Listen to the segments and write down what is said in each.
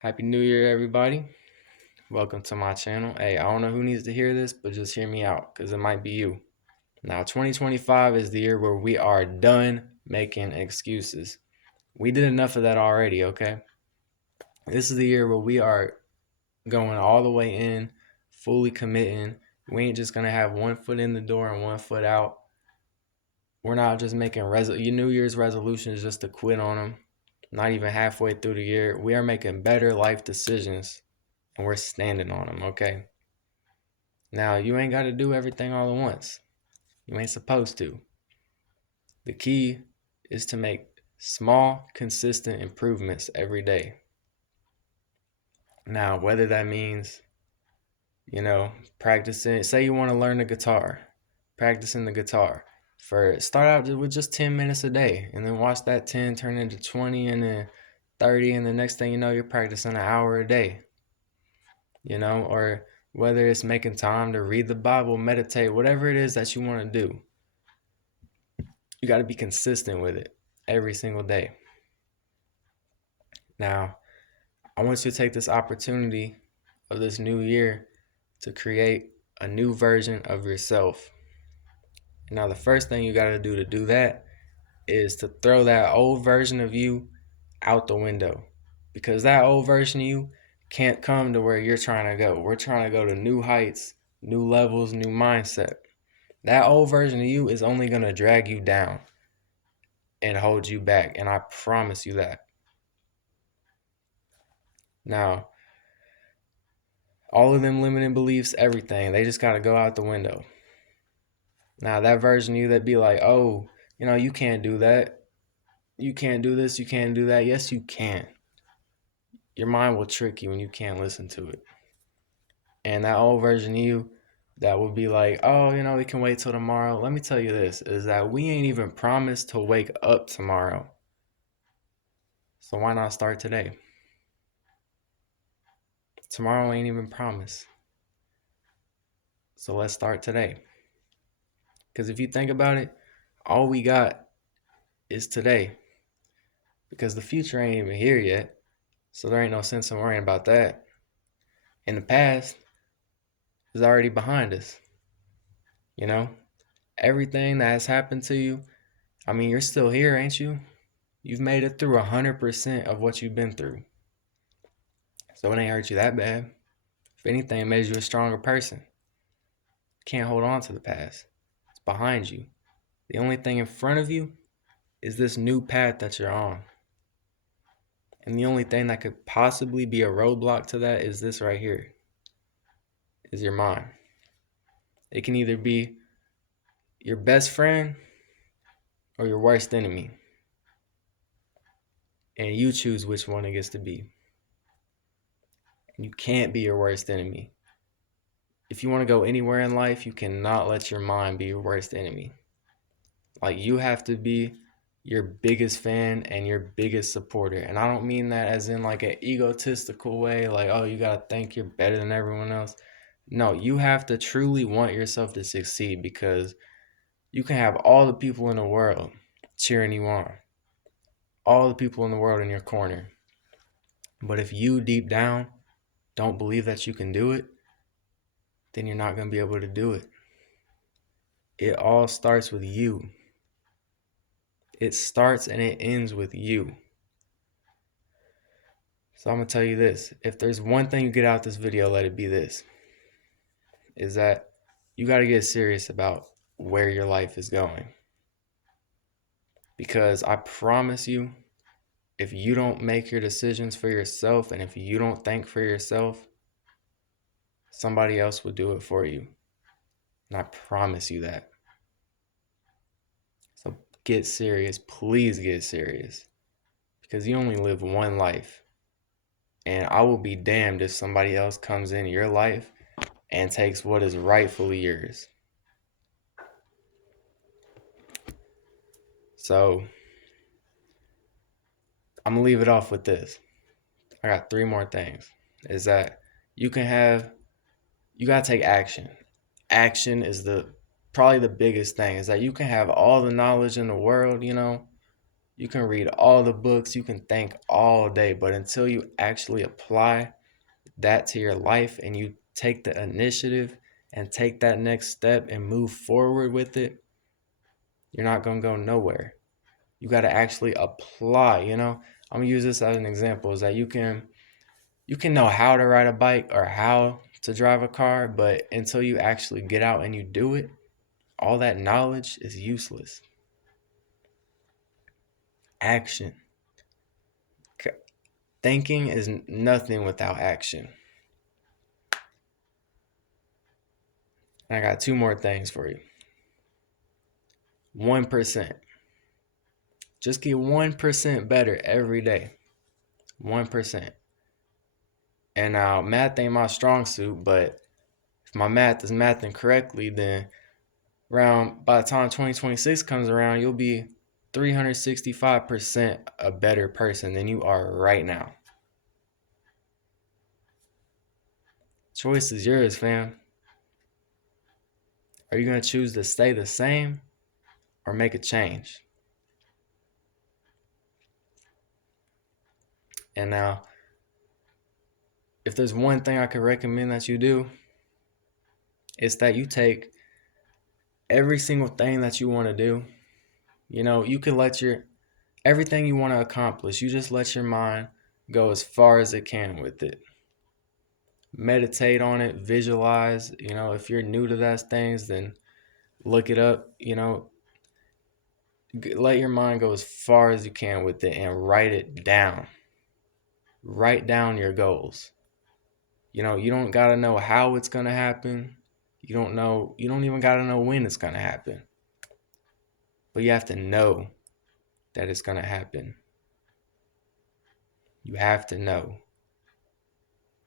Happy New Year, everybody. Welcome to my channel. Hey, I don't know who needs to hear this, but just hear me out because it might be you. Now, 2025 is the year where we are done making excuses. We did enough of that already, okay? This is the year where we are going all the way in, fully committing. We ain't just going to have one foot in the door and one foot out. We're not just making your New Year's resolutions just to quit on them. Not even halfway through the year. We are making better life decisions and we're standing on them, okay? Now, you ain't got to do everything all at once. You ain't supposed to. The key is to make small, consistent improvements every day. Now, whether that means, practicing, say you want to learn the guitar, practicing the guitar. Start out with just 10 minutes a day and then watch that 10 turn into 20 and then 30, and the next thing you know, you're practicing an hour a day. Or whether it's making time to read the Bible, meditate, whatever it is that you want to do, you got to be consistent with it every single day. Now, I want you to take this opportunity of this new year to create a new version of yourself. Now, the first thing you got to do that is to throw that old version of you out the window, because that old version of you can't come to where you're trying to go. We're trying to go to new heights, new levels, new mindset. That old version of you is only going to drag you down and hold you back, and I promise you that. Now, all of them limiting beliefs, everything, they just got to go out the window. Now, that version of you that be like, oh, you can't do that. You can't do this. You can't do that. Yes, you can. Your mind will trick you when you can't listen to it. And that old version of you that will be like, oh, we can wait till tomorrow. Let me tell you this, is that we ain't even promised to wake up tomorrow. So why not start today? Tomorrow ain't even promised. So let's start today. Because if you think about it, all we got is today. Because the future ain't even here yet. So there ain't no sense in worrying about that. In the past is already behind us. Everything that has happened to you, you're still here, ain't you? You've made it through 100% of what you've been through. So it ain't hurt you that bad. If anything, it made you a stronger person. You can't hold on to the past. It's behind you. The only thing in front of you is this new path that you're on. And the only thing that could possibly be a roadblock to that is this right here, is your mind. It can either be your best friend or your worst enemy. And you choose which one it gets to be. And you can't be your worst enemy. If you want to go anywhere in life, you cannot let your mind be your worst enemy. Like, you have to be your biggest fan and your biggest supporter. And I don't mean that as in like an egotistical way, like, oh, you gotta think you're better than everyone else. No, you have to truly want yourself to succeed, because you can have all the people in the world cheering you on, all the people in the world in your corner. But if you deep down don't believe that you can do it, then you're not going to be able to do it. It all starts with you. It starts and it ends with you. So I'm going to tell you this. If there's one thing you get out this video, let it be this. Is that you got to get serious about where your life is going. Because I promise you, if you don't make your decisions for yourself and if you don't think for yourself, somebody else will do it for you. And I promise you that. So get serious. Please get serious. Because you only live one life. And I will be damned if somebody else comes in your life and takes what is rightfully yours. So I'm going to leave it off with this. I got 3 more things. Is that you got to take action. Action is probably the biggest thing. Is that you can have all the knowledge in the world, You can read all the books, you can think all day, but until you actually apply that to your life and you take the initiative and take that next step and move forward with it, you're not going to go nowhere. You got to actually apply, I'm going to use this as an example, is that you can know how to ride a bike or how to drive a car, but until you actually get out and you do it, all that knowledge is useless. Action. Thinking is nothing without action. And I got two more things for you. 1%. Just get 1% better every day. 1%. And now, math ain't my strong suit, but if my math is mathing correctly, then by the time 2026 comes around, you'll be 365% a better person than you are right now. Choice is yours, fam. Are you going to choose to stay the same or make a change? And now, if there's one thing I could recommend that you do, it's that you take every single thing that you want to do. You can let everything you want to accomplish, you just let your mind go as far as it can with it. Meditate on it, visualize. If you're new to those things, then look it up. Let your mind go as far as you can with it and write it down. Write down your goals. You don't got to know how it's going to happen. You don't even got to know when it's going to happen. But you have to know that it's going to happen. You have to know.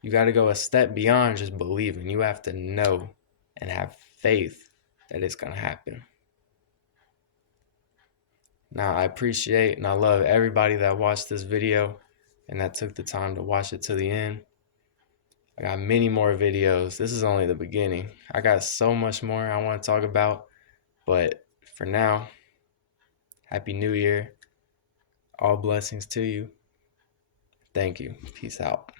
You got to go a step beyond just believing. You have to know and have faith that it's going to happen. Now, I appreciate and I love everybody that watched this video and that took the time to watch it to the end. I got many more videos. This is only the beginning. I got so much more I want to talk about. But for now, Happy New Year. All blessings to you. Thank you. Peace out.